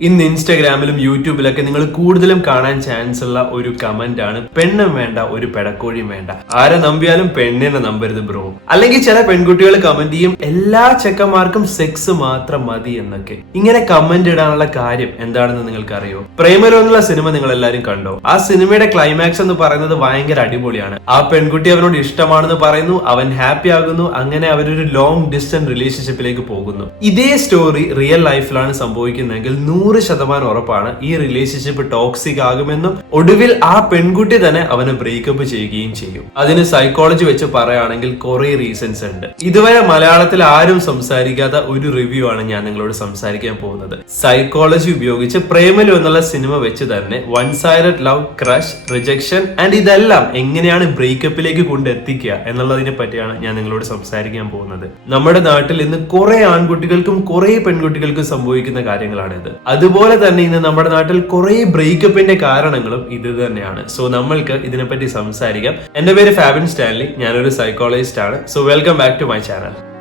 ഇന്ന് ഇൻസ്റ്റാഗ്രാമിലും യൂട്യൂബിലൊക്കെ നിങ്ങൾ കൂടുതലും കാണാൻ ചാൻസ് ഉള്ള ഒരു കമന്റ് ആണ്. പെണ്ണും വേണ്ട ഒരു പെടക്കോഴിയും വേണ്ട. ആരെ നമ്പിയാലും പെണ്ണിനെ നമ്പരുത് ബ്രോ അല്ലെങ്കിൽ ചില പെൺകുട്ടികൾ കമന്റ് ചെയ്യും എല്ലാ ചെക്കന്മാർക്കും സെക്സ് മാത്രം മതി എന്നൊക്കെ. ഇങ്ങനെ കമന്റ് ഇടാനുള്ള കാര്യം എന്താണെന്ന് നിങ്ങൾക്ക് അറിയോ പ്രേമലോ എന്നുള്ള സിനിമ നിങ്ങൾ എല്ലാവരും കണ്ടോ? ആ സിനിമയുടെ ക്ലൈമാക്സ് എന്ന് പറയുന്നത് ഭയങ്കര അടിപൊളിയാണ്. ആ പെൺകുട്ടി അവനോട് ഇഷ്ടമാണെന്ന് പറയുന്നു അവൻ ഹാപ്പി ആകുന്നു അങ്ങനെ അവരൊരു ലോങ് ഡിസ്റ്റൻസ് റിലേഷൻഷിപ്പിലേക്ക് പോകുന്നു. ഇതേ സ്റ്റോറി റിയൽ ലൈഫിലാണ് സംഭവിക്കുന്നതെങ്കിൽ ശതമാനം ഉറപ്പാണ് ഈ റിലേഷൻഷിപ്പ് ടോക്സിക് ആകുമെന്നും ഒടുവിൽ ആ പെൺകുട്ടി തന്നെ അവനെ ബ്രേക്കപ്പ് ചെയ്യുകയും ചെയ്യും. അതിന് സൈക്കോളജി വെച്ച് പറയുകയാണെങ്കിൽ കുറെ റീസൺസ് ഉണ്ട്. ഇതുവരെ മലയാളത്തിൽ ആരും സംസാരിക്കാത്ത ഒരു റിവ്യൂ ആണ് ഞാൻ നിങ്ങളോട് സംസാരിക്കാൻ പോകുന്നത്. സൈക്കോളജി ഉപയോഗിച്ച് പ്രേമലു എന്നുള്ള സിനിമ വെച്ച് തന്നെ one sided love crush rejection and ഇതെല്ലാം എങ്ങനെയാണ് ബ്രേക്കപ്പിലേക്ക് കൊണ്ടെത്തിക്കുക എന്നുള്ളതിനെ പറ്റിയാണ് ഞാൻ നിങ്ങളോട് സംസാരിക്കാൻ പോകുന്നത്. നമ്മുടെ നാട്ടിൽ ഇന്ന് കുറെ ആൺകുട്ടികൾക്കും കുറെ പെൺകുട്ടികൾക്കും സംഭവിക്കുന്ന കാര്യങ്ങളാണിത്. അതുപോലെ തന്നെ ഇന്ന് നമ്മുടെ നാട്ടിൽ കുറെ ബ്രേക്കപ്പിന്റെ കാരണങ്ങളും ഇത് തന്നെയാണ്. സോ നമ്മൾക്ക് ഇതിനെപ്പറ്റി സംസാരിക്കാം. എന്റെ പേര് ഫാബിൻ സ്റ്റാൻലി. ഞാനൊരു സൈക്കോളജിസ്റ്റ് ആണ്. So welcome back to my channel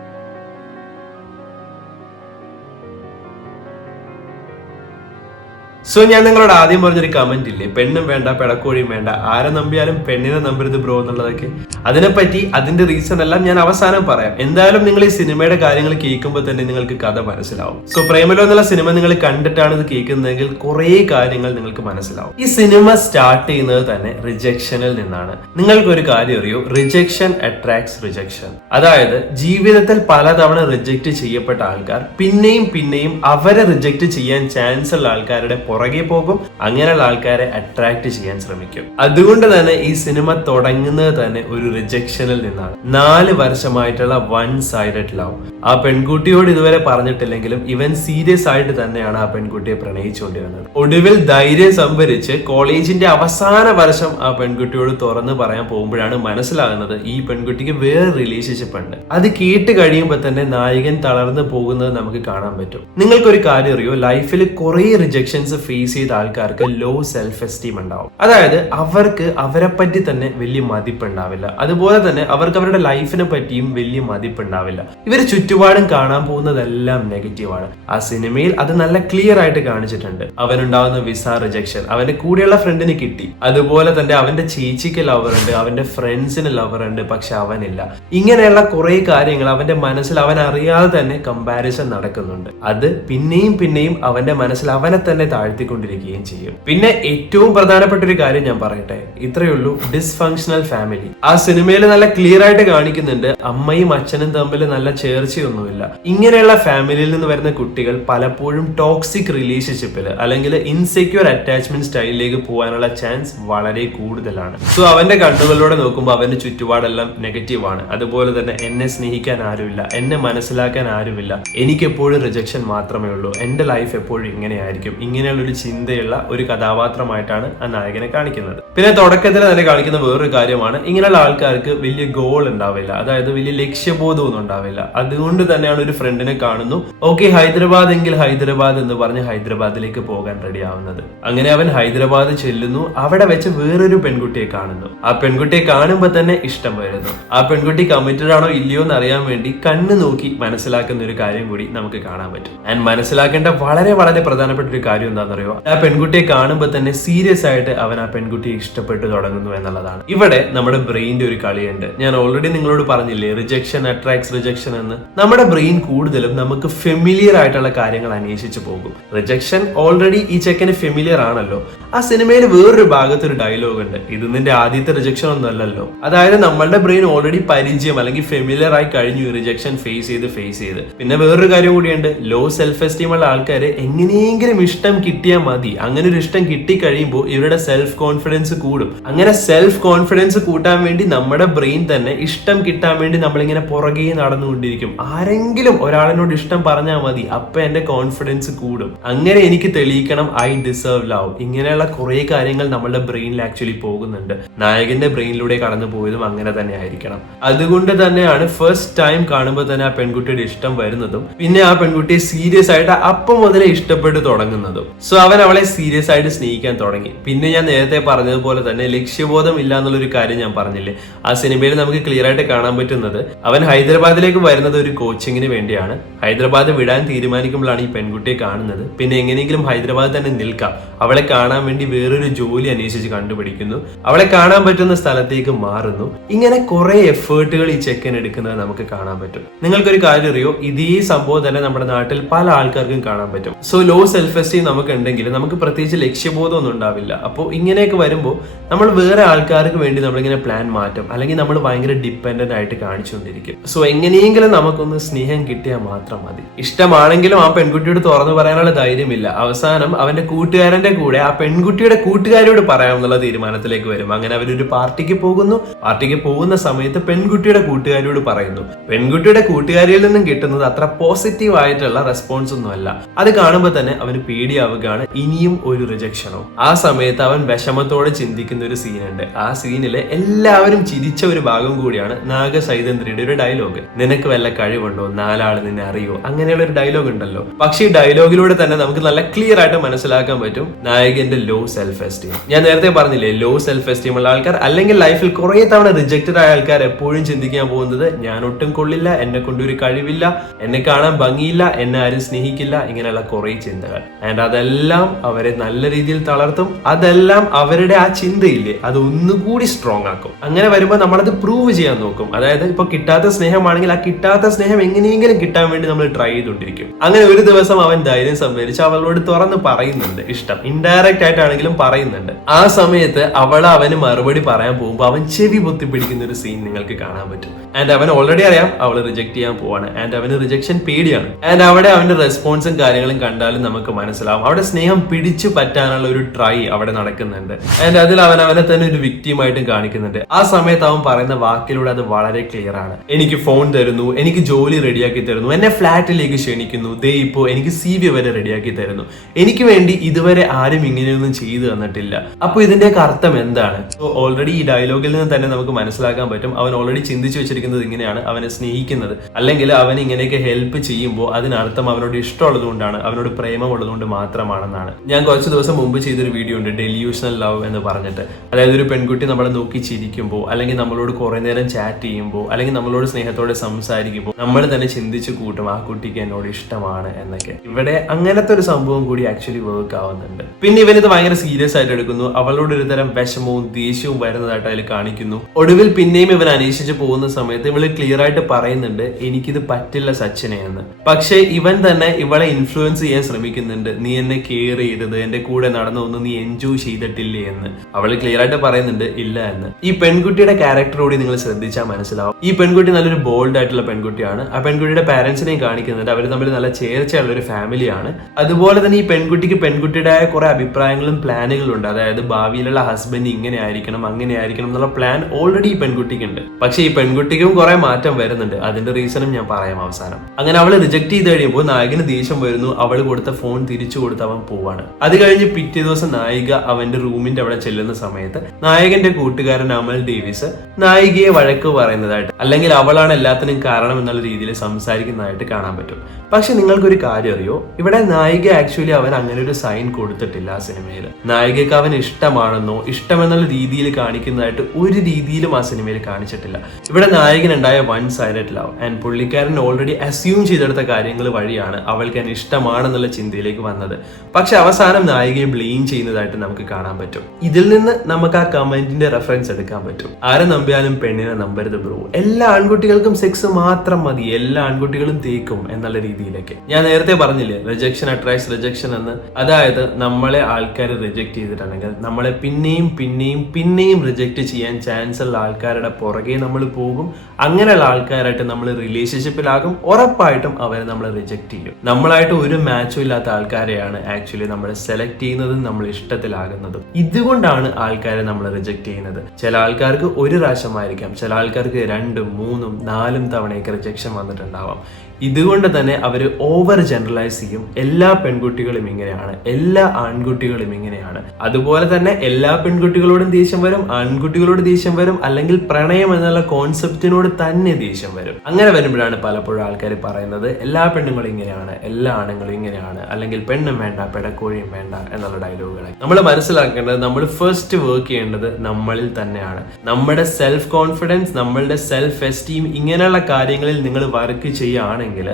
so ഞാൻ നിങ്ങളോട് ആദ്യം പറഞ്ഞൊരു കമന്റ് ഇല്ലേ? പെണ്ണും വേണ്ട പെടക്കോഴിയും വേണ്ട. ആരെ നമ്പിയാലും പെണ്ണിനെ നമ്പരുത് ബ്രോ എന്നുള്ളതൊക്കെ. അതിനെപ്പറ്റി അതിന്റെ റീസൺ എല്ലാം ഞാൻ അവസാനം പറയാം. എന്തായാലും നിങ്ങൾ ഈ സിനിമയുടെ കാര്യങ്ങൾ കേൾക്കുമ്പോൾ തന്നെ നിങ്ങൾക്ക് കഥ മനസ്സിലാവും. സോ പ്രേമലോ എന്നുള്ള സിനിമ നിങ്ങൾ കണ്ടിട്ടാണ് ഇത് കേൾക്കുന്നതെങ്കിൽ കുറേ കാര്യങ്ങൾ നിങ്ങൾക്ക് മനസ്സിലാവും. ഈ സിനിമ സ്റ്റാർട്ട് ചെയ്യുന്നത് തന്നെ റിജക്ഷനിൽ നിന്നാണ്. നിങ്ങൾക്ക് ഒരു കാര്യം അറിയൂ? റിജക്ഷൻ അട്രാക്ട്സ് റിജക്ഷൻ അതായത് ജീവിതത്തിൽ പലതവണ റിജക്റ്റ് ചെയ്യപ്പെട്ട ആൾക്കാർ പിന്നെയും പിന്നെയും അവരെ റിജക്റ്റ് ചെയ്യാൻ ചാൻസ് ഉള്ള ആൾക്കാരുടെ പുറകെ പോകും അങ്ങനെയുള്ള ആൾക്കാരെ അട്രാക്ട് ചെയ്യാൻ ശ്രമിക്കും. അതുകൊണ്ട് തന്നെ ഈ സിനിമ തുടങ്ങുന്നത് തന്നെ ഒരു റിജക്ഷനിൽ നിന്നാണ്. നാല് വർഷമായിട്ടുള്ള വൺ സൈഡഡ് ലവ് ആ പെൺകുട്ടിയോട് ഇതുവരെ പറഞ്ഞിട്ടില്ലെങ്കിലും ഇവൻ സീരിയസ് ആയിട്ട് തന്നെയാണ് ആ പെൺകുട്ടിയെ പ്രണയിച്ചുകൊണ്ടിരുന്നത്. ഒടുവിൽ ധൈര്യം സംഭരിച്ച് കോളേജിന്റെ അവസാന വർഷം ആ പെൺകുട്ടിയോട് തുറന്ന് പറയാൻ പോകുമ്പോഴാണ് മനസ്സിലാകുന്നത് ഈ പെൺകുട്ടിക്ക് വേറെ റിലേഷൻഷിപ്പ് ഉണ്ട്. അത് കേട്ട് കഴിയുമ്പോൾ തന്നെ നായകൻ തളർന്നു പോകുന്നത് നമുക്ക് കാണാൻ പറ്റും. നിങ്ങൾക്കൊരു കാര്യം അറിയോ? ലൈഫിൽ കുറെ റിജക്ഷൻസ് ചെയ്ത ആൾക്കാർക്ക് ലോ സെൽഫ് എസ്റ്റീം ഉണ്ടാവും. അതായത് അവർക്ക് അവരെ പറ്റി തന്നെ വലിയ മതിപ്പ് ഉണ്ടാവില്ല. അതുപോലെ തന്നെ അവർക്ക് അവരുടെ ലൈഫിനെ പറ്റിയും വലിയ മതിപ്പ് ഉണ്ടാവില്ല. ഇവർ ചുറ്റുപാടും കാണാൻ പോകുന്നതെല്ലാം നെഗറ്റീവാണ് ആ സിനിമയിൽ അത് നല്ല ക്ലിയർ ആയിട്ട് കാണിച്ചിട്ടുണ്ട്. അവനുണ്ടാവുന്ന വിസ റിജക്ഷൻ അവന്റെ കൂടെയുള്ള ഫ്രണ്ടിന് കിട്ടി. അതുപോലെ തന്നെ അവന്റെ ചേച്ചിക്ക് ലവർ ഉണ്ട് അവന്റെ ഫ്രണ്ട്സിന് ലവർ ഉണ്ട് പക്ഷെ അവനില്ല. ഇങ്ങനെയുള്ള കുറെ കാര്യങ്ങൾ അവന്റെ മനസ്സിൽ അവൻ അറിയാതെ തന്നെ കമ്പാരിസൺ നടക്കുന്നുണ്ട്. അത് പിന്നെയും പിന്നെയും അവന്റെ മനസ്സിൽ അവനെ തന്നെ താഴ്ത്തിക്കൊണ്ടിരിക്കുകയും ചെയ്യും. പിന്നെ ഏറ്റവും പ്രധാനപ്പെട്ട ഒരു കാര്യം ഞാൻ പറയട്ടെ. ഇത്രയേ ഉള്ളൂ. ഡിസ്ഫങ്ഷണൽ ഫാമിലി ആ സിനിമയിൽ നല്ല ക്ലിയർ ആയിട്ട് കാണിക്കുന്നുണ്ട്. അമ്മയും അച്ഛനും തമ്മിൽ നല്ല ചേർച്ചയൊന്നുമില്ല. ഇങ്ങനെയുള്ള ഫാമിലിയിൽ നിന്ന് വരുന്ന കുട്ടികൾ പലപ്പോഴും ടോക്സിക് റിലേഷൻഷിപ്പിൽ അല്ലെങ്കിൽ ഇൻസെക്യൂർ അറ്റാച്ച്മെന്റ് സ്റ്റൈലിലേക്ക് പോകാനുള്ള ചാൻസ് വളരെ കൂടുതലാണ്. സോ അവന്റെ കണ്ണുകളിലൂടെ നോക്കുമ്പോൾ അവന്റെ ചുറ്റുപാടെല്ലാം നെഗറ്റീവ് ആണ്. അതുപോലെ തന്നെ എന്നെ സ്നേഹിക്കാൻ ആരുമില്ല. എന്നെ മനസ്സിലാക്കാൻ ആരുമില്ല. എനിക്ക് എപ്പോഴും റിജക്ഷൻ മാത്രമേ ഉള്ളൂ. എന്റെ ലൈഫ് എപ്പോഴും ഇങ്ങനെയായിരിക്കും. ഇങ്ങനെയുള്ള ഒരു ചിന്തയുള്ള ഒരു കഥാപാത്രമായിട്ടാണ് ആ നായകനെ കാണിക്കുന്നത്. പിന്നെ തുടക്കത്തിൽ തന്നെ കാണിക്കുന്ന വേറൊരു കാര്യമാണ് ഇങ്ങനെയുള്ള ആൾക്കാർക്ക് വലിയ ഗോൾ ഉണ്ടാവില്ല. അതായത് വലിയ ലക്ഷ്യബോധമൊന്നും ഉണ്ടാവില്ല. അതുകൊണ്ട് തന്നെയാണ് ഒരു ഫ്രണ്ടിനെ കാണുന്നു ഓക്കെ ഹൈദരാബാദ് എങ്കിൽ ഹൈദരാബാദ് എന്ന് പറഞ്ഞ് ഹൈദരാബാദിലേക്ക് പോകാൻ റെഡി ആവുന്നത്. അങ്ങനെ അവൻ ഹൈദരാബാദ് ചെല്ലുന്നു അവിടെ വെച്ച് വേറൊരു പെൺകുട്ടിയെ കാണുന്നു. ആ പെൺകുട്ടിയെ കാണുമ്പോൾ തന്നെ ഇഷ്ടം വരുന്നു. ആ പെൺകുട്ടി കമ്മിറ്റഡ് ആണോ ഇല്ലയോ എന്ന് അറിയാൻ വേണ്ടി കണ്ണ് നോക്കി മനസ്സിലാക്കുന്ന ഒരു കാര്യം കൂടി നമുക്ക് കാണാൻ പറ്റും. ആൻഡ് മനസ്സിലാക്കേണ്ട വളരെ വളരെ പ്രധാനപ്പെട്ട ഒരു കാര്യം എന്താണെന്നറിയോ ആ പെൺകുട്ടിയെ കാണുമ്പോൾ തന്നെ സീരിയസ് ആയിട്ട് അവൻ ആ പെൺകുട്ടിയെ ഇഷ്ടപ്പെട്ടു തുടങ്ങുന്നു എന്നുള്ളതാണ്. ഇവിടെ നമ്മുടെ ബ്രെയിനിന്റെ ഒരു കളിയുണ്ട്. ഞാൻ ഓൾറെഡി നിങ്ങളോട് പറഞ്ഞില്ലേ റിജക്ഷൻ അട്രാക്ട്സ് റിജക്ഷൻ എന്ന്. നമ്മുടെ ബ്രെയിൻ കൂടുതലും നമുക്ക് ഫെമിലിയർ ആയിട്ടുള്ള കാര്യങ്ങൾ അന്വേഷിച്ചു പോകും. റിജക്ഷൻ ഓൾറെഡി ഈ ചെക്കന് ഫെമിലിയർ ആണല്ലോ. ആ സിനിമയിൽ വേറൊരു ഭാഗത്ത് ഒരു ഡയലോഗ് ഉണ്ട്. ഇത് നിന്റെ ആദ്യത്തെ റിജക്ഷൻ ഒന്നും അല്ലല്ലോ. അതായത് നമ്മളുടെ ബ്രെയിൻ ഓൾറെഡി പരിചയം അല്ലെങ്കിൽ ഫെമിലിയർ ആയി കഴിഞ്ഞു റിജക്ഷൻ ഫേസ് ചെയ്ത് ഫേസ് ചെയ്ത്. പിന്നെ വേറൊരു കാര്യം കൂടിയുണ്ട്. ലോ സെൽഫ് എസ്റ്റീം ഉള്ള ആൾക്കാര് എങ്ങനെയെങ്കിലും ഇഷ്ടം കിട്ടിയാൽ മതി. അങ്ങനെ ഒരു ഇഷ്ടം കിട്ടി കഴിയുമ്പോൾ ഇവരുടെ സെൽഫ് കോൺഫിഡൻസ് കൂടും. അങ്ങനെ സെൽഫ് കോൺഫിഡൻസ് കൂട്ടാൻ വേണ്ടി നമ്മുടെ ബ്രെയിൻ തന്നെ ഇഷ്ടം കിട്ടാൻ വേണ്ടി നമ്മളിങ്ങനെ പുറകെ നടന്നുകൊണ്ടിരിക്കും. ആരെങ്കിലും ഒരാളിനോട് ഇഷ്ടം പറഞ്ഞാൽ മതി അപ്പൊ എന്റെ കോൺഫിഡൻസ് കൂടും. അങ്ങനെ എനിക്ക് തെളിയിക്കണം ഐ ഡിസേർവ് ലവ് ഇങ്ങനെയുള്ള കുറെ കാര്യങ്ങൾ നമ്മളുടെ ബ്രെയിനിൽ ആക്ച്വലി പോകുന്നുണ്ട്. നായകന്റെ ബ്രെയിനിലൂടെ കടന്നു പോയതും അങ്ങനെ തന്നെ ആയിരിക്കണം. അതുകൊണ്ട് തന്നെയാണ് ഫസ്റ്റ് ടൈം കാണുമ്പോൾ തന്നെ ആ പെൺകുട്ടിയുടെ ഇഷ്ടം വരുന്നതും പിന്നെ ആ പെൺകുട്ടിയെ സീരിയസ് ആയിട്ട് അപ്പം മുതലേ ഇഷ്ടപ്പെട്ടു തുടങ്ങുന്നതും. സോ അവൻ അവളെ സീരിയസ് ആയിട്ട് സ്നേഹിക്കാൻ തുടങ്ങി. പിന്നെ ഞാൻ നേരത്തെ പറഞ്ഞതുപോലെ തന്നെ ലക്ഷ്യബോധം ഇല്ല എന്നുള്ളൊരു കാര്യം ഞാൻ പറഞ്ഞില്ലേ? ആ സിനിമയിൽ നമുക്ക് ക്ലിയർ ആയിട്ട് കാണാൻ പറ്റുന്നത് അവൻ ഹൈദരാബാദിലേക്ക് വരുന്നത് ഒരു കോച്ചിങ്ങിന് വേണ്ടിയാണ്. ഹൈദരാബാദ് വിടാൻ തീരുമാനിക്കുമ്പോഴാണ് ഈ പെൺകുട്ടിയെ കാണുന്നത്. പിന്നെ എങ്ങനെയെങ്കിലും ഹൈദരാബാദ് തന്നെ നിൽക്കാം. അവളെ കാണാൻ വേണ്ടി വേറൊരു ജോലി അന്വേഷിച്ച് കണ്ടുപിടിക്കുന്നു. അവളെ കാണാൻ പറ്റുന്ന സ്ഥലത്തേക്ക് മാറുന്നു. ഇങ്ങനെ കുറെ എഫേർട്ടുകൾ ഈ ചെക്കൻ എടുക്കുന്നത് നമുക്ക് കാണാൻ പറ്റും. നിങ്ങൾക്കൊരു കാര്യം അറിയോ? ഇതേ സംഭവം തന്നെ നമ്മുടെ നാട്ടിൽ പല ആൾക്കാർക്കും കാണാൻ പറ്റും. സോ ലോ സെൽഫ് എസ്റ്റീം നമുക്ക് ഉണ്ടെങ്കിൽ നമുക്ക് പ്രത്യേകിച്ച് ലക്ഷ്യബോധം ഒന്നും ഉണ്ടാവില്ല. അപ്പോൾ ഇങ്ങനെയൊക്കെ വരുമ്പോൾ നമ്മൾ വേറെ ആൾക്കാർക്ക് വേണ്ടി നമ്മളിങ്ങനെ പ്ലാൻ മാറ്റും. അല്ലെങ്കിൽ നമ്മൾ ഭയങ്കര ഡിപ്പെൻഡന്റ് ആയിട്ട് കാണിച്ചുകൊണ്ടിരിക്കും. സോ എങ്ങനെയെങ്കിലും നമുക്കൊന്ന് സ്നേഹം കിട്ടിയാൽ മാത്രം മതി. ഇഷ്ടമാണെങ്കിലും ആ പെൺകുട്ടിയോട് തുറന്നു പറയാനുള്ള ധൈര്യമില്ല. അവസാനം അവന്റെ കൂട്ടുകാരന്റെ കൂടെ ആ പെൺകുട്ടിയുടെ കൂട്ടുകാരോട് പറയാമെന്നുള്ള തീരുമാനത്തിലേക്ക് വരും. അങ്ങനെ അവരൊരു പാർട്ടിക്ക് പോകുന്നു. പാർട്ടിക്ക് പോകുന്ന സമയത്ത് പെൺകുട്ടിയുടെ കൂട്ടുകാരോട് പറയുന്നു. പെൺകുട്ടിയുടെ കൂട്ടുകാരിയിൽ നിന്നും കിട്ടുന്നത് അത്ര പോസിറ്റീവ് ആയിട്ടുള്ള റെസ്പോൺസ് ഒന്നും അല്ല അത് കാണുമ്പോൾ തന്നെ അവന് പേടിയാവുകയാണ്. ഇനിയും ഒരു റിജക്ഷനോ ആ സമയത്ത് അവൻ വിഷമത്തോടെ ചിന്തിക്കുന്ന ഒരു സീനുണ്ട് ആ സീനിൽ എല്ലാവരും ചിരിച്ച ഒരു ഭാഗം കൂടിയാണ് നാഗ നാഗസൈതന്ത്രിയുടെ ഒരു ഡയലോഗ് നിനക്ക് വല്ല കഴിവുണ്ടോ? നാലാൾ നിന്നെ അറിയോ? അങ്ങനെയുള്ള ഒരു ഡയലോഗ് ഉണ്ടല്ലോ. പക്ഷേ ഈ ഡയലോഗിലൂടെ തന്നെ നമുക്ക് നല്ല ക്ലിയർ ആയിട്ട് മനസ്സിലാക്കാൻ പറ്റും നായകന്റെ ലോ സെൽഫ് എസ്റ്റീം ഞാൻ നേരത്തെ പറഞ്ഞില്ലേ ലോ സെൽഫ് എസ്റ്റീം ഉള്ള ആൾക്കാർ അല്ലെങ്കിൽ ലൈഫിൽ കുറെ തവണ റിജക്റ്റഡ് ആയ ആൾക്കാർ എപ്പോഴും ചിന്തിക്കാൻ പോകുന്നത് ഞാൻ ഒട്ടും കൊള്ളില്ല എന്നെ കൊണ്ട് ഒരു കഴിവില്ല എന്നെ കാണാൻ ഭംഗിയില്ല എന്നെ ആരും സ്നേഹിക്കില്ല ഇങ്ങനെയുള്ള കുറെ ചിന്തകൾ. ആൻഡ് അതെല്ലാം അവരെ നല്ല രീതിയിൽ തളർത്തും. അതെല്ലാം അവരുടെ ആ ചിന്തയില്ലേ? അത് ഒന്നുകൂടി സ്ട്രോങ് ആക്കും. അങ്ങനെ വരുമ്പോൾ നമ്മളത് പ്രൂവ് ചെയ്യാൻ നോക്കും. അതായത് ഇപ്പൊ കിട്ടാത്ത സ്നേഹമാണെങ്കിൽ ആ കിട്ടാത്ത സ്നേഹം എങ്ങനെയെങ്കിലും കിട്ടാൻ വേണ്ടി നമ്മൾ ട്രൈ ചെയ്തുകൊണ്ടിരിക്കും. അങ്ങനെ ഒരു ദിവസം അവൻ ധൈര്യം സംഭരിച്ച് അവളോട് തുറന്ന് പറയുന്നുണ്ട്. ഇഷ്ടം. ഇൻഡയറക്റ്റ് ആയിട്ടാണെങ്കിലും പറയുന്നുണ്ട്. ആ സമയത്ത് അവൾ അവന് മറുപടി പറയാൻ പോകുമ്പോൾ അവൻ ചെവി പൊത്തി പിടിക്കുന്ന ഒരു സീൻ നിങ്ങൾക്ക് കാണാൻ പറ്റും. ആൻഡ് അവൻ ഓൾറെഡി അറിയാം അവൾ റിജക്ട് ചെയ്യാൻ പോവാണ്. ആൻഡ് അവന് റിജക്ഷൻ പേടിയാണ്. ആൻഡ് അവിടെ അവന്റെ റെസ്പോൺസും കാര്യങ്ങളും കണ്ടാലും നമുക്ക് മനസ്സിലാവും. അവിടെ സ്നേഹം പിടിച്ചു പറ്റാനുള്ള ഒരു ട്രൈ അവിടെ നടക്കുന്നുണ്ട്. ആൻഡ് അതിൽ അവൻ അവനെ തന്നെ ഒരു വ്യക്തിയുമായിട്ടും കാണിക്കുന്നുണ്ട്. ആ സമയത്ത് അവൻ പറയുന്ന വാക്കിലൂടെ അത് വളരെ ക്ലിയർ ആണ്. എനിക്ക് ഫോൺ തരുന്നു എനിക്ക് ജോലി റെഡിയാക്കി തരുന്നു എന്നെ ഫ്ലാറ്റിലേക്ക് ക്ഷണിക്കുന്നു. ദേ ഇപ്പോ എനിക്ക് സി വി വരെ റെഡിയാക്കി തരുന്നു. എനിക്ക് വേണ്ടി ഇതുവരെ ആരും ഇങ്ങനെയൊന്നും ചെയ്തു തന്നിട്ടില്ല. അപ്പൊ ഇതിന്റെ അർത്ഥം എന്താണ്? സോ ഓൾറെഡി ഈ ഡയലോഗിൽ നിന്ന് തന്നെ നമുക്ക് മനസ്സിലാക്കാൻ പറ്റും. അവൻ ഓൾറെഡി ചിന്തിച്ചു വെച്ചിരിക്കുന്നത് ഇങ്ങനെയാണ് അവനെ സ്നേഹിക്കുന്നത്. അല്ലെങ്കിൽ അവൻ ഇങ്ങനെയൊക്കെ ഹെൽപ്പ് ചെയ്യുമ്പോൾ അതിനർത്ഥം അവനോട് ഇഷ്ടമുള്ളത് കൊണ്ടാണ് അവനോട് പ്രേമമുള്ളത് കൊണ്ട് മാത്രമാണെന്നാണ് ഞാൻ കുറച്ച് ദിവസം മുമ്പ് ചെയ്തൊരു വീഡിയോ ഉണ്ട് ഡെലിയൂഷണൽ ലവ് എന്ന് പറഞ്ഞിട്ട്. അതായത് ഒരു പെൺകുട്ടി നമ്മളെ നോക്കി ചിരിക്കുമ്പോൾ അല്ലെങ്കിൽ നമ്മളോട് കുറെ നേരം ചാറ്റ് ചെയ്യുമ്പോൾ അല്ലെങ്കിൽ നമ്മളോട് സ്നേഹത്തോടെ സംസാരിക്കുമ്പോൾ നമ്മൾ തന്നെ ചിന്തിച്ചു കൂട്ടും ആ കുട്ടിക്ക് എന്നോട് ഇഷ്ടമാണ് എന്നൊക്കെ. ഇവിടെ അങ്ങനത്തെ ഒരു സംഭവം കൂടി ആക്ച്വലി വർക്ക് ആവുന്നുണ്ട്. പിന്നെ ഇവനിത് ഭയങ്കര സീരിയസ് ആയിട്ട് എടുക്കുന്നു. അവളോട് ഒരു തരം വിഷമവും ദേഷ്യവും വരുന്നതായിട്ട് അതിൽ കാണിക്കുന്നു. ഒടുവിൽ പിന്നെയും ഇവൻ അന്വേഷിച്ച് പോകുന്ന സമയത്ത് ഇവൾ ക്ലിയർ ആയിട്ട് പറയുന്നുണ്ട് എനിക്കിത് പറ്റില്ല സച്ചിനെ എന്ന്. പക്ഷേ ഇവൻ തന്നെ ഇവളെ ഇൻഫ്ലുവൻസ് ചെയ്യാൻ ശ്രമിക്കുന്നുണ്ട്. നീ എന്നെ കെയർ ചെയ്തത് എന്റെ കൂടെ നടന്നതൊന്നും നീ എൻജോയ് ചെയ്തിട്ടില്ലേ എന്ന്. അവൾ ക്ലിയർ ആയിട്ട് പറയുന്നുണ്ട് ഇല്ല എന്ന്. ഈ പെൺകുട്ടിയുടെ ക്യാരക്ടർ കൂടി നിങ്ങൾ ശ്രദ്ധിച്ചാൽ മനസ്സിലാവും. ഈ പെൺകുട്ടി നല്ലൊരു ബോൾഡ് ആയിട്ടുള്ള പെൺകുട്ടിയാണ്. ആ പെൺകുട്ടിയുടെ പാരന്റ്സിനെയും കാണിക്കുന്നുണ്ട് അവർ തമ്മിൽ നല്ല ചേർച്ചയുള്ള ഒരു ഫാമിലിയാണ് അതുപോലെ തന്നെ ഈ പെൺകുട്ടിക്ക് പെൺകുട്ടിയുടേതായ കുറെ അഭിപ്രായങ്ങളും പ്ലാനുകളും ഉണ്ട്. അതായത് ഭാവിയിലുള്ള ഹസ്ബൻഡ് ഇങ്ങനെ ആയിരിക്കണം അങ്ങനെ ആയിരിക്കണം എന്നുള്ള പ്ലാൻ ഓൾറെഡി ഈ പെൺകുട്ടിക്ക് ഉണ്ട് പക്ഷെ ഈ പെൺകുട്ടിക്കും കുറെ മാറ്റം വരുന്നുണ്ട്. അതിന്റെ റീസണും ഞാൻ പറയാം അവസാനം. അങ്ങനെ അവൾ റിജക്ട് ചെയ്ത് കഴിയുമ്പോൾ നായകന് ദേഷ്യം വരുന്നു. അവൾ കൊടുത്ത ഫോൺ തിരിച്ചു കൊടുത്ത് അവൻ പോവാണ്. അത് കഴിഞ്ഞ് പിറ്റേ ദിവസം നായിക അവന്റെ റൂമിന്റെ അവിടെ ചെല്ലുന്ന സമയത്ത് നായകന്റെ കൂട്ടുകാരൻ അമൽ ഡേവിസ് നായികയെ വഴക്ക് പറയുന്നതായിട്ട് അല്ലെങ്കിൽ അവളാണ് എല്ലാത്തിനും കാരണം എന്നുള്ള രീതിയിൽ സംസാരിക്കുന്നതായിട്ട് കാണാൻ പറ്റും. പക്ഷെ നിങ്ങൾക്കൊരു കാര്യം അറിയോ? ഇവിടെ നായിക ആക്ച്വലി അവൻ അങ്ങനെ ഒരു സൈൻ കൊടുത്തിട്ടില്ല ആ സിനിമയിൽ. നായികക്ക് അവൻ ഇഷ്ടമാണെന്നോ ഇഷ്ടമെന്നുള്ള രീതിയിൽ കാണിക്കുന്നതായിട്ട് ഒരു രീതിയിലും ആ സിനിമയിൽ കാണിച്ചിട്ടില്ല. ഇവിടെ നായകനുണ്ടായ വൺ സൈലന്റ് ലവ് ആൻഡ് പുള്ളിക്കാരൻ ഓൾറെഡി അസ്യൂം ചെയ്തെടുത്ത കാര്യങ്ങൾ വഴിയാണ് അവൾക്ക് എന്നെ ഇഷ്ടമാണെന്നുള്ള ചിന്തയിലേക്ക് വന്നത്. പക്ഷെ അവസാനം നായികയെ ബ്ലെയിം ചെയ്യുന്നതായിട്ട് നമുക്ക് കാണാൻ പറ്റും. ഇതിൽ നിന്ന് നമുക്ക് ആ കമന്റിന്റെ റെഫറൻസ് എടുക്കാൻ പറ്റും. ആരെ നമ്പിയാലും പെണ്ണിനെ നമ്പരുത് ബ്രോ എല്ലാ ആൺകുട്ടികൾക്കും സെക്സ് മാത്രം മതി. എല്ലാ ആൺകുട്ടികളും തേക്കും എന്നുള്ള രീതിയിലേക്ക്. ഞാൻ നേരത്തെ പറഞ്ഞില്ലേ റിജക്ഷൻ അട്രാക്ട്സ് റിജക്ഷൻ എന്ന്. അതായത് നമ്മളെ ആൾക്കാർ റിജക്ട് ചെയ്തിട്ടുണ്ടെങ്കിൽ നമ്മളെ പിന്നെയും പിന്നെയും പിന്നെയും റിജക്ട് ചെയ്യാൻ ചാൻസ് ഉള്ള ആൾക്കാരുടെ പുറകെ നമ്മൾ പോകും. അങ്ങനെയുള്ള ആൾക്കാരായിട്ട് നമ്മൾ റിലേഷൻഷിപ്പിലാകും ഉറപ്പായിട്ടും അവരെ നമ്മൾ റിജക്ട് ചെയ്യും. നമ്മളായിട്ട് ഒരു മാച്ചും ഇല്ലാത്ത ആൾക്കാരെയാണ് ആക്ച്വലി നമ്മൾ സെലക്ട് ചെയ്യുന്നതും നമ്മൾ ഇഷ്ടത്തിലാകുന്നതും. ഇതുകൊണ്ടാണ് ആൾക്കാരെ നമ്മൾ റിജക്ട് ചെയ്യുന്നത്. ചില ആൾക്കാർക്ക് ഒരു പ്രാവശ്യമായിരിക്കാം ചില ആൾക്കാർക്ക് രണ്ടും മൂന്നും നാലും തവണയൊക്കെ റിജക്ഷൻ വന്നിട്ടുണ്ടാവാം. ഇതുകൊണ്ട് തന്നെ അവർ ഓവർ ജനറലൈസ് ചെയ്യും. എല്ലാ പെൺകുട്ടികളും ഇങ്ങനെയാണ്. എല്ലാ ആൺകുട്ടികളും ഇങ്ങനെയാണ്. അതുപോലെ തന്നെ എല്ലാ പെൺകുട്ടികളോടും ദേഷ്യം വരും ആൺകുട്ടികളോട് ദേഷ്യം വരും അല്ലെങ്കിൽ പ്രണയം എന്നുള്ള കോൺസെപ്റ്റിനോട് തന്നെ ദേഷ്യം വരും. അങ്ങനെ വരുമ്പോഴാണ് പലപ്പോഴും ആൾക്കാർ പറയുന്നത് എല്ലാ പെണ്ണുങ്ങളും ഇങ്ങനെയാണ്. എല്ലാ ആണുങ്ങളും ഇങ്ങനെയാണ്. അല്ലെങ്കിൽ പെണ്ണും വേണ്ട പെടക്കോഴിയും വേണ്ട എന്നുള്ള ഡയലോഗുകളായി നമ്മൾ മനസ്സിലാക്കേണ്ടത് നമ്മൾ ഫസ്റ്റ് വർക്ക് ചെയ്യേണ്ടത് നമ്മളിൽ തന്നെയാണ്. നമ്മുടെ സെൽഫ് കോൺഫിഡൻസ് നമ്മളുടെ സെൽഫ് എസ്റ്റീം ഇങ്ങനെയുള്ള കാര്യങ്ങളിൽ നിങ്ങൾ വർക്ക് ചെയ്യുകയാണെങ്കിൽ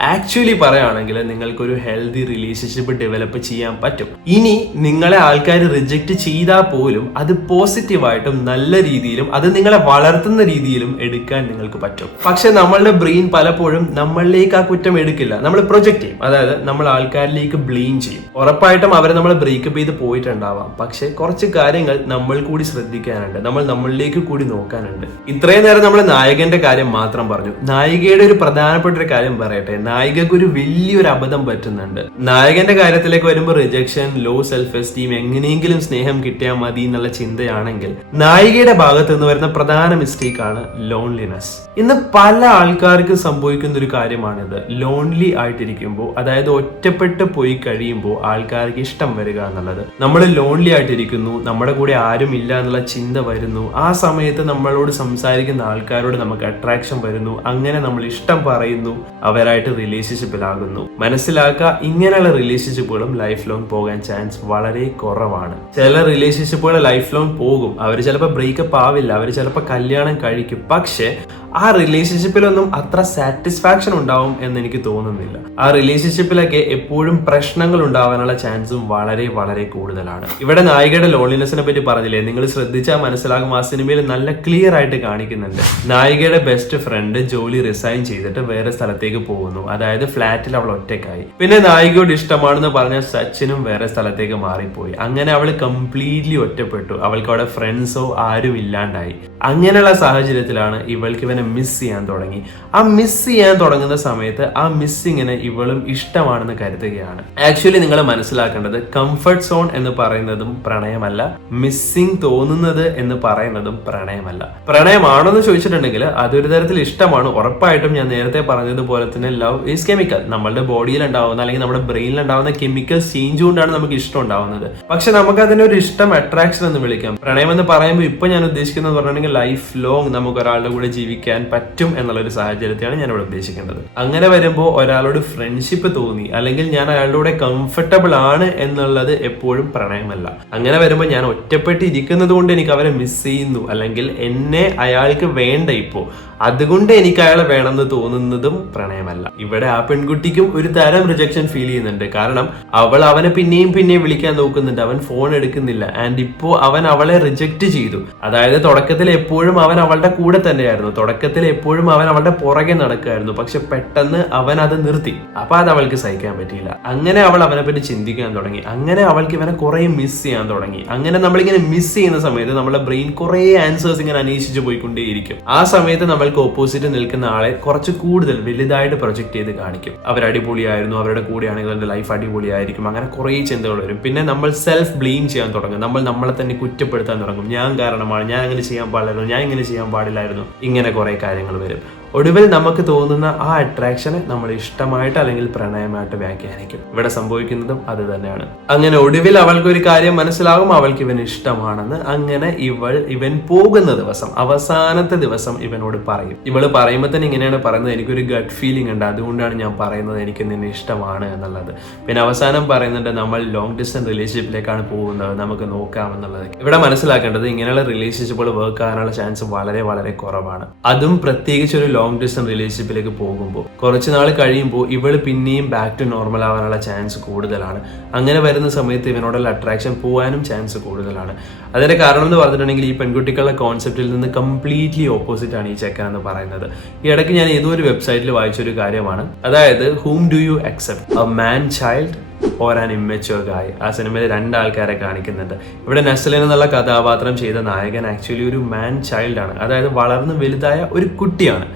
ആക്ച്വലി പറയുകയാണെങ്കിൽ നിങ്ങൾക്കൊരു ഹെൽത്തി റിലേഷൻഷിപ്പ് ഡെവലപ്പ് ചെയ്യാൻ പറ്റും. ഇനി നിങ്ങളെ ആൾക്കാർ റിജക്റ്റ് ചെയ്താൽ പോലും അത് പോസിറ്റീവായിട്ടും നല്ല രീതിയിലും അത് നിങ്ങളെ വളർത്തുന്ന രീതിയിലും എടുക്കാൻ നിങ്ങൾക്ക് പറ്റും. പക്ഷെ നമ്മളുടെ ബ്രെയിൻ പലപ്പോഴും നമ്മളിലേക്ക് ആ കുറ്റം എടുക്കില്ല. നമ്മൾ പ്രൊജക്ട് ചെയ്യും. അതായത് നമ്മൾ ആൾക്കാരിലേക്ക് ബ്ലെയിം ചെയ്യും. ഉറപ്പായിട്ടും അവരെ നമ്മൾ ബ്രേക്കപ്പ് ചെയ്ത് പോയിട്ടുണ്ടാവാം. പക്ഷെ കുറച്ച് കാര്യങ്ങൾ നമ്മൾ കൂടി ശ്രദ്ധിക്കാനുണ്ട്. നമ്മൾ നമ്മളിലേക്ക് കൂടി നോക്കാനുണ്ട്. ഇത്രയും നേരം നമ്മൾ നായകന്റെ കാര്യം മാത്രം പറഞ്ഞു. നായികയുടെ ഒരു പ്രധാനപ്പെട്ട ഒരു കാര്യം പറയട്ടെ. നായികക്ക് ഒരു വലിയൊരു അബദ്ധം പറ്റുന്നുണ്ട്. നായകന്റെ കാര്യത്തിലേക്ക് വരുമ്പോൾ റിജക്ഷൻ ലോ സെൽഫ് എസ്റ്റീം എങ്ങനെയെങ്കിലും സ്നേഹം കിട്ടിയാൽ മതി എന്നുള്ള ചിന്തയാണെങ്കിൽ നായികയുടെ ഭാഗത്ത് നിന്ന് വരുന്ന പ്രധാന മിസ്റ്റേക്ക് ആണ് ലോൺലിനെസ് ഇന്ന് പല ആൾക്കാർക്ക് സംഭവിക്കുന്ന ഒരു കാര്യമാണിത്. ലോൺലി ആയിട്ടിരിക്കുമ്പോൾ അതായത് ഒറ്റപ്പെട്ട് പോയി കഴിയുമ്പോൾ ആൾക്കാർക്ക് ഇഷ്ടം വരിക എന്നുള്ളത്. നമ്മൾ ലോൺലി ആയിട്ടിരിക്കുന്നു നമ്മുടെ കൂടെ ആരും ഇല്ല എന്നുള്ള ചിന്ത വരുന്നു. ആ സമയത്ത് നമ്മളോട് സംസാരിക്കുന്ന ആൾക്കാരോട് നമുക്ക് അട്രാക്ഷൻ വരുന്നു. അങ്ങനെ നമ്മൾ ഇഷ്ടം പറയുന്നു. അവരായിട്ട് റിലേഷൻഷിപ്പിലാകുന്നു മനസ്സിലാക്കുക ഇങ്ങനെയുള്ള റിലേഷൻഷിപ്പുകളും ലൈഫ് ലോങ് പോകാൻ ചാൻസ് വളരെ കുറവാണ്. ചില റിലേഷൻഷിപ്പുകൾ ലൈഫ് ലോങ് പോകും. അവർ ചിലപ്പോൾ ബ്രേക്കപ്പ് ആവില്ല അവർ ചിലപ്പോൾ കല്യാണം കഴിക്കും. പക്ഷേ ആ റിലേഷൻഷിപ്പിലൊന്നും അത്ര സാറ്റിസ്ഫാക്ഷൻ ഉണ്ടാവും എന്ന് എനിക്ക് തോന്നുന്നില്ല. ആ റിലേഷൻഷിപ്പിലൊക്കെ എപ്പോഴും പ്രശ്നങ്ങൾ ഉണ്ടാവാനുള്ള ചാൻസും വളരെ വളരെ കൂടുതലാണ്. ഇവിടെ നായികയുടെ ലോൺലിനെസിനെ പറ്റി പറഞ്ഞില്ലേ? നിങ്ങൾ ശ്രദ്ധിച്ചാൽ മനസ്സിലാകും. ആ സിനിമയിൽ നല്ല ക്ലിയർ ആയിട്ട് കാണിക്കുന്നുണ്ട്. നായികയുടെ ബെസ്റ്റ് ഫ്രണ്ട് ജോലി റിസൈൻ ചെയ്തിട്ട് വേറെ സ്ഥലത്തേക്ക് പോകുന്നു. അതായത് ഫ്ലാറ്റിൽ അവൾ ഒറ്റയ്ക്കായി. പിന്നെ നായികയോട് ഇഷ്ടമാണെന്ന് പറഞ്ഞ സച്ചിനും വേറെ സ്ഥലത്തേക്ക് മാറിപ്പോയി. അങ്ങനെ അവൾ കംപ്ലീറ്റ്ലി ഒറ്റപ്പെട്ടു. അവൾക്ക് അവിടെ ഫ്രണ്ട്സോ ആരും ഇല്ലാണ്ടായി. അങ്ങനെയുള്ള സാഹചര്യത്തിലാണ് ഇവൾക്ക് ഇവനെ മിസ് ചെയ്യാൻ തുടങ്ങി. ആ മിസ് ചെയ്യാൻ തുടങ്ങുന്ന സമയത്ത് ആ മിസ്സിങ്ങിന് ഇവളും ഇഷ്ടമാണെന്ന് കരുതുകയാണ്. ആക്ച്വലി നിങ്ങൾ മനസ്സിലാക്കേണ്ടത് കംഫർട്ട് സോൺ എന്ന് പറയുന്നതും പ്രണയമല്ല മിസ്സിങ് തോന്നുന്നത് എന്ന് പറയുന്നതും പ്രണയമല്ല. പ്രണയമാണെന്ന് ചോദിച്ചിട്ടുണ്ടെങ്കിൽ അതൊരു തരത്തിൽ ഇഷ്ടമാണ്. ഉറപ്പായിട്ടും ഞാൻ നേരത്തെ പറഞ്ഞതുപോലെ തന്നെ ലവ് ഈസ് കെമിക്കൽ നമ്മളുടെ ബോഡിയിൽ ഉണ്ടാവുന്ന അല്ലെങ്കിൽ നമ്മുടെ ബ്രെയിനിൽ ഉണ്ടാവുന്ന കെമിക്കൽ ചേഞ്ച് കൊണ്ടാണ് നമുക്ക് ഇഷ്ടം ഉണ്ടാവുന്നത്. പക്ഷെ നമുക്ക് അതിനൊരു ഇഷ്ടം അട്രാക്ഷൻ എന്ന് വിളിക്കാം. പ്രണയം എന്ന് പറയുമ്പോൾ ഇപ്പൊ ഞാൻ ഉദ്ദേശിക്കുന്നത് പറഞ്ഞിട്ടുണ്ടെങ്കിൽ ലൈഫ് ലോങ് നമുക്ക് ഒരാളുടെ കൂടെ ജീവിക്കാൻ പറ്റും എന്നുള്ളൊരു സാഹചര്യത്തെയാണ് ഞാൻ ഇവിടെ ഉദ്ദേശിക്കുന്നത് അങ്ങനെ വരുമ്പോൾ ഒരാളോട് ഫ്രണ്ട്ഷിപ്പ് തോന്നി അല്ലെങ്കിൽ ഞാൻ അയാളുടെ കൂടെ കംഫർട്ടബിൾ ആണ് എന്നുള്ളത് എപ്പോഴും പ്രണയമല്ല. അങ്ങനെ വരുമ്പോൾ ഞാൻ ഒറ്റപ്പെട്ട് ഇരിക്കുന്നത് കൊണ്ട് എനിക്ക് അവരെ മിസ് ചെയ്യുന്നു അല്ലെങ്കിൽ എന്നെ അയാൾക്ക് വേണ്ട ഇപ്പോൾ അതുകൊണ്ട് എനിക്ക് അയാളെ വേണമെന്ന് തോന്നുന്നതും പ്രണയമല്ല. ഇവിടെ ആ പെൺകുട്ടിക്കും ഒരു തരം റിജക്ഷൻ ഫീൽ ചെയ്യുന്നുണ്ട്. കാരണം അവൾ അവനെ പിന്നെയും പിന്നെയും വിളിക്കാൻ നോക്കുന്നുണ്ട്. അവൻ ഫോൺ എടുക്കുന്നില്ല. ആൻഡ് ഇപ്പോ അവൻ അവളെ റിജക്റ്റ് ചെയ്തു. അതായത് തുടക്കത്തിൽ എപ്പോഴും അവൻ അവളുടെ കൂടെ തന്നെയായിരുന്നു. തുടക്കത്തിൽ എപ്പോഴും അവൻ അവളുടെ പുറകെ നടക്കുമായിരുന്നു. പക്ഷെ പെട്ടെന്ന് അവൻ അത് നിർത്തി. അപ്പൊ അത് അവൾക്ക് സഹിക്കാൻ പറ്റിയില്ല. അങ്ങനെ അവൾ അവനെ പറ്റി ചിന്തിക്കാൻ തുടങ്ങി. അങ്ങനെ അവൾക്ക് ഇവനെ കുറെ മിസ് ചെയ്യാൻ തുടങ്ങി. അങ്ങനെ നമ്മളിങ്ങനെ മിസ് ചെയ്യുന്ന സമയത്ത് നമ്മുടെ ബ്രെയിൻ കുറെ ആൻസേഴ്സ് ഇങ്ങനെ അന്വേഷിച്ച് പോയിക്കൊണ്ടേയിരിക്കും. ആ സമയത്ത് നമ്മൾക്ക് ഓപ്പോസിറ്റ് നിൽക്കുന്ന ആളെ കുറച്ച് കൂടുതൽ വലുതായിട്ട് പ്രൊജക്ട് ചെയ്ത് കാണിക്കും. അവർ അടിപൊളിയായിരുന്നു അവരുടെ കൂടെയാണെങ്കിൽ എന്റെ ലൈഫ് അടിപൊളിയായിരിക്കും. അങ്ങനെ കുറേ ചിന്തകൾ വരും. പിന്നെ നമ്മൾ സെൽഫ് ബ്ലെയിം ചെയ്യാൻ തുടങ്ങും. നമ്മൾ നമ്മളെ തന്നെ കുറ്റപ്പെടുത്താൻ തുടങ്ങും. ഞാൻ കാരണമാണ് ഞാൻ അങ്ങനെ ചെയ്യാൻ പാടില്ലായിരുന്നു ഞാൻ ഇങ്ങനെ ചെയ്യാൻ പാടില്ലായിരുന്നു. ഇങ്ങനെ കുറേ കാര്യങ്ങൾ വരും. ഒടുവിൽ നമുക്ക് തോന്നുന്ന ആ അട്രാക്ഷനെ നമ്മൾ ഇഷ്ടമായിട്ട് അല്ലെങ്കിൽ പ്രണയമായിട്ട് വ്യാഖ്യാനിക്കും. ഇവിടെ സംഭവിക്കുന്നതും അത് തന്നെയാണ്. അങ്ങനെ ഒടുവിൽ അവൾക്ക് ഒരു കാര്യം മനസ്സിലാകും അവൾക്ക് ഇവൻ ഇഷ്ടമാണെന്ന് അങ്ങനെ ഇവൾ ഇവൻ പോകുന്ന ദിവസം അവസാനത്തെ ദിവസം ഇവനോട് പറയും. ഇവൾ പറയുമ്പോൾ തന്നെ ഇങ്ങനെയാണ് പറയുന്നത്. എനിക്കൊരു ഗട്ട് ഫീലിംഗ് ഉണ്ട്. അതുകൊണ്ടാണ് ഞാൻ പറയുന്നത് എനിക്ക് നിന്നെ ഇഷ്ടമാണ് എന്നുള്ളത്. പിന്നെ അവസാനം പറയുന്നുണ്ട് നമ്മൾ ലോങ് ഡിസ്റ്റൻസ് റിലേഷൻഷിപ്പിലേക്കാണ് പോകുന്നത്. നമുക്ക് നോക്കാം എന്നുള്ളത്. ഇവിടെ മനസ്സിലാക്കേണ്ടത് ഇങ്ങനെയുള്ള റിലേഷൻഷിപ്പുകൾ വർക്ക് ആകാനുള്ള ചാൻസ് വളരെ വളരെ കുറവാണ്. അതും പ്രത്യേകിച്ച് ഒരു ലോങ് ഡിസ്റ്റൻസ് റിലേഷൻഷിപ്പിലേക്ക് പോകുമ്പോൾ കുറച്ച് നാൾ കഴിയുമ്പോൾ ഇവൾ പിന്നെയും ബാക്ക് ടു നോർമൽ ആവാനുള്ള ചാൻസ് കൂടുതലാണ്. അങ്ങനെ വരുന്ന സമയത്ത് ഇവനോടുള്ള അട്രാക്ഷൻ പോകാനും ചാൻസ് കൂടുതലാണ്. അതിന്റെ കാരണം എന്ന് പറഞ്ഞിട്ടുണ്ടെങ്കിൽ ഈ പെൺകുട്ടികളുടെ കോൺസെപ്റ്റിൽ നിന്ന് കംപ്ലീറ്റ്ലി ഓപ്പോസിറ്റ് ആണ് ഈ ചെക്കൻ എന്ന് പറയുന്നത്. ഈ ഇടയ്ക്ക് ഞാൻ ഏതോ ഒരു വെബ്സൈറ്റിൽ വായിച്ചൊരു കാര്യമാണ്. അതായത് whom do you accept a man child or an immature guy ആ സിനിമയിൽ രണ്ടാൾക്കാരെ കാണിക്കുന്നുണ്ട്. ഇവിടെ നസ്ലിൻ എന്നുള്ള കഥാപാത്രം ചെയ്ത നായകൻ ആക്ച്വലി ഒരു മാൻ ചൈൽഡാണ് അതായത് വളർന്ന് വലുതായ ഒരു കുട്ടിയാണ്.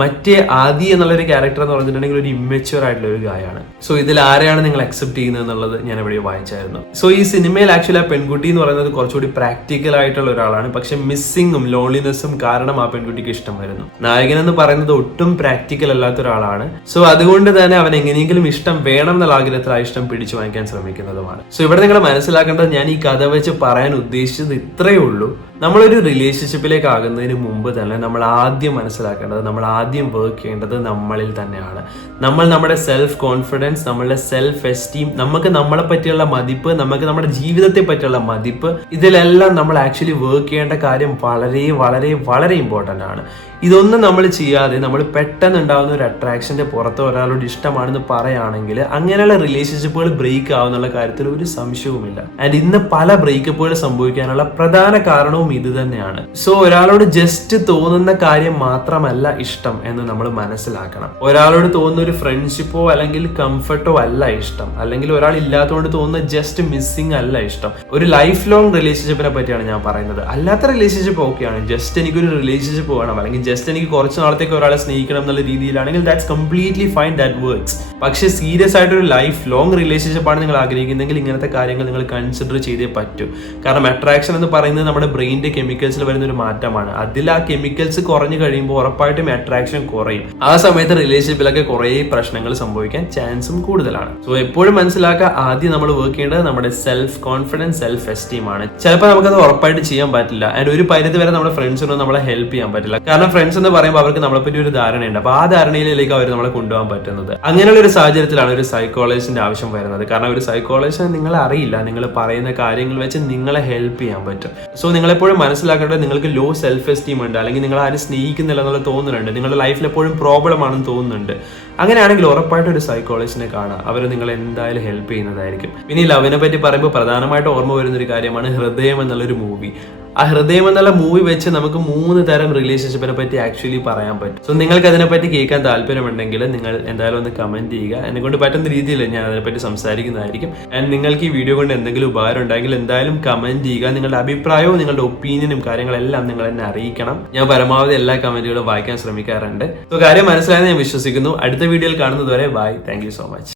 മറ്റേ ആദി എന്നുള്ളൊരു ക്യാരക്ടർ എന്ന് പറഞ്ഞിട്ടുണ്ടെങ്കിൽ ഒരു ഇമ്മച്യൂർ ആയിട്ടുള്ള ഒരു ഗായാണ് സോ ഇതിൽ ആരെയാണ് നിങ്ങൾ അക്സെപ്റ്റ് ചെയ്യുന്നത് എന്നുള്ളത് ഞാൻ ഇവിടെ വായിച്ചായിരുന്നു. സോ ഈ സിനിമയിൽ ആക്ച്വലി ആ പെൺകുട്ടി എന്ന് പറയുന്നത് കുറച്ചുകൂടി പ്രാക്ടിക്കൽ ആയിട്ടുള്ള ഒരാളാണ്. പക്ഷെ മിസ്സിങ്ങും ലോൺലിനെസ്സും കാരണം ആ പെൺകുട്ടിക്ക് ഇഷ്ടം വരുന്നു. നായകൻ എന്ന് പറയുന്നത് ഒട്ടും പ്രാക്ടിക്കൽ അല്ലാത്ത ഒരാളാണ്. സോ അതുകൊണ്ട് തന്നെ അവൻ എങ്ങനെയെങ്കിലും ഇഷ്ടം വേണം എന്നുള്ള ആഗ്രഹത്തിൽ ആ ഇഷ്ടം പിടിച്ചു വാങ്ങിക്കാൻ ശ്രമിക്കുന്നതുമാണ്. സോ ഇവിടെ നിങ്ങൾ മനസ്സിലാക്കേണ്ടത് ഞാൻ ഈ കഥ വെച്ച് പറയാൻ ഉദ്ദേശിച്ചത് ഇത്രയേ ഉള്ളൂ. നമ്മളൊരു റിലേഷൻഷിപ്പിലേക്ക് ആകുന്നതിന് മുമ്പ് തന്നെ നമ്മൾ ആദ്യം മനസ്സിലാക്കേണ്ടത് നമ്മൾ ആദ്യം വർക്ക് ചെയ്യേണ്ടത് നമ്മളിൽ തന്നെയാണ്. നമ്മൾ നമ്മുടെ സെൽഫ് കോൺഫിഡൻസ് നമ്മളുടെ സെൽഫ് എസ്റ്റീം നമുക്ക് നമ്മളെ പറ്റിയുള്ള മതിപ്പ് നമുക്ക് നമ്മുടെ ജീവിതത്തെ പറ്റിയുള്ള മതിപ്പ് ഇതിലെല്ലാം നമ്മൾ ആക്ച്വലി വർക്ക് ചെയ്യേണ്ട കാര്യം വളരെ വളരെ വളരെ ഇമ്പോർട്ടന്റ് ആണ്. ഇതൊന്നും നമ്മൾ ചെയ്യാതെ നമ്മൾ പെട്ടെന്ന് ഉണ്ടാകുന്ന ഒരു അട്രാക്ഷന്റെ പുറത്ത് ഒരാളോട് ഇഷ്ടമാണെന്ന് പറയുകയാണെങ്കിൽ അങ്ങനെയുള്ള റിലേഷൻഷിപ്പുകൾ ബ്രേക്ക് ആവുന്നുള്ള കാര്യത്തിൽ ഒരു സംശയവുമില്ല. ആൻഡ് ഇന്ന് പല ബ്രേക്കപ്പുകൾ സംഭവിക്കാനുള്ള പ്രധാന കാരണവും ഇത് തന്നെയാണ്. സോ ഒരാളോട് ജസ്റ്റ് തോന്നുന്ന കാര്യം മാത്രമല്ല ഇഷ്ടം എന്ന് നമ്മൾ മനസ്സിലാക്കണം. ഒരാളോട് തോന്നുന്ന ഒരു ഫ്രണ്ട്ഷിപ്പോ അല്ലെങ്കിൽ കംഫർട്ടോ അല്ല ഇഷ്ടം. അല്ലെങ്കിൽ ഒരാൾ ഇല്ലാത്തതുകൊണ്ട് തോന്നുന്ന ജസ്റ്റ് മിസ്സിങ് അല്ല ഇഷ്ടം. ഒരു ലൈഫ് ലോങ് റിലേഷൻഷിപ്പിനെ പറ്റിയാണ് ഞാൻ പറയുന്നത്. അല്ലാത്ത റിലേഷൻഷിപ്പ് ഓക്കെയാണ് ജസ്റ്റ് എനിക്കൊരു റിലേഷൻഷിപ്പ് വേണം. അല്ലെങ്കിൽ ജസ്റ്റ് എനിക്ക് കുറച്ച് നാളത്തേക്ക് ഒരാളെ സ്നേഹിക്കണം എന്നുള്ള രീതിയിലാണെങ്കിൽ that's completely fine that works പക്ഷെ സീരിയസ് ആയിട്ട് ഒരു ലൈഫ് ലോങ് റിലേഷൻഷിപ്പ് ആണ് നിങ്ങൾ ആഗ്രഹിക്കുന്നതെങ്കിൽ ഇങ്ങനത്തെ കാര്യങ്ങൾ നിങ്ങൾ കൺസിഡർ ചെയ്തേ പറ്റൂ. കാരണം അട്രാക്ഷൻ എന്ന് പറയുന്നത് നമ്മുടെ ബ്രെയിനിന്റെ കെമിക്കൽസിൽ വരുന്ന ഒരു മാറ്റമാണ്. അതിൽ ആ കെമിക്കൽസ് കുറഞ്ഞു കഴിയുമ്പോൾ ഉറപ്പായിട്ടും അട്രാക്ഷൻ കുറയും. ആ സമയത്ത് റിലേഷൻഷിപ്പിലൊക്കെ കുറേ പ്രശ്നങ്ങൾ സംഭവിക്കാൻ ചാൻസും കൂടുതലാണ്. സോ എപ്പോഴും മനസ്സിലാക്കുക ആദ്യം നമ്മൾ വർക്ക് ചെയ്യേണ്ടത് നമ്മുടെ സെൽഫ് കോൺഫിഡൻസ് സെൽഫ് എസ്റ്റീം ആണ്. ചിലപ്പോൾ നമുക്കത് ഉറപ്പായിട്ട് ചെയ്യാൻ പറ്റില്ല. ആൻഡ് ഒരു പരിധി വരെ നമ്മുടെ ഫ്രണ്ട്സിനൊന്നും നമ്മളെ ഹെൽപ്പ് ചെയ്യാൻ പറ്റില്ല. കാരണം ഫ്രണ്ട്സ് എന്ന് പറയുമ്പോൾ അവർക്ക് നമ്മളെ പറ്റി ഒരു ധാരണയുണ്ട്. അപ്പൊ ആ ധാരണയിലേക്ക് അവർ നമ്മളെ കൊണ്ടുപോകാൻ പറ്റുന്നത്. അങ്ങനെയുള്ള ഒരു സാഹചര്യത്തിലാണ് ഒരു സൈക്കോളജിസ്റ്റിന്റെ ആവശ്യം വരുന്നത്. കാരണം ഒരു സൈക്കോളജിസ്റ്റ് നിങ്ങളെ അറിയില്ല. നിങ്ങൾ പറയുന്ന കാര്യങ്ങൾ വെച്ച് നിങ്ങളെ ഹെൽപ്പ് ചെയ്യാൻ പറ്റും. സോ നിങ്ങളെപ്പോഴും മനസ്സിലാക്കേണ്ടത് നിങ്ങൾക്ക് ലോ സെൽഫ് എസ്റ്റീം ഉണ്ട്. അല്ലെങ്കിൽ നിങ്ങൾ ആരും സ്നേഹിക്കുന്നില്ല എന്നുള്ള തോന്നുന്നുണ്ട് നിങ്ങളുടെ ലൈഫിൽ എപ്പോഴും പ്രോബ്ലം ആണെന്ന് തോന്നുന്നുണ്ട്. അങ്ങനെയാണെങ്കിൽ ഉറപ്പായിട്ട് ഒരു സൈക്കോളജിസ്റ്റിനെ കാണാം. അവർ നിങ്ങളെ എന്തായാലും ഹെൽപ്പ് ചെയ്യുന്നതായിരിക്കും. ഇനി ലവിനെ പറ്റി പറയുമ്പോൾ പ്രധാനമായിട്ട് ഓർമ്മ വരുന്ന ഒരു കാര്യമാണ് ഹൃദയം എന്നുള്ളൊരു മൂവി ആ ഹൃദയം എന്നുള്ള മൂവി വെച്ച് നമുക്ക് മൂന്ന് തരം റിലേഷൻഷിപ്പിനെ പറ്റി ആക്ച്വലി പറയാൻ പറ്റും. സോ നിങ്ങൾക്ക് അതിനെപ്പറ്റി കേൾക്കാൻ താല്പര്യമുണ്ടെങ്കിൽ നിങ്ങൾ എന്തായാലും ഒന്ന് കമന്റ് ചെയ്യുക. എന്നെ കൊണ്ട് പറ്റുന്ന രീതിയിൽ ഞാൻ അതിനെപ്പറ്റി സംസാരിക്കുന്നതായിരിക്കും. ആൻഡ് നിങ്ങൾക്ക് ഈ വീഡിയോ കൊണ്ട് എന്തെങ്കിലും ഉപകാരം ഉണ്ടെങ്കിൽ എന്തായാലും കമന്റ് ചെയ്യുക. നിങ്ങളുടെ അഭിപ്രായവും നിങ്ങളുടെ ഒപ്പീനിയനും കാര്യങ്ങളെല്ലാം നിങ്ങൾ എന്നെ അറിയിക്കണം. ഞാൻ പരമാവധി എല്ലാ കമന്റുകളും വായിക്കാൻ ശ്രമിക്കാറുണ്ട്. സോ കാര്യം മനസ്സിലായെന്ന് ഞാൻ വിശ്വസിക്കുന്നു. അടുത്ത വീഡിയോയിൽ കാണുന്നതുവരെ ബൈ താങ്ക് സോ മച്ച്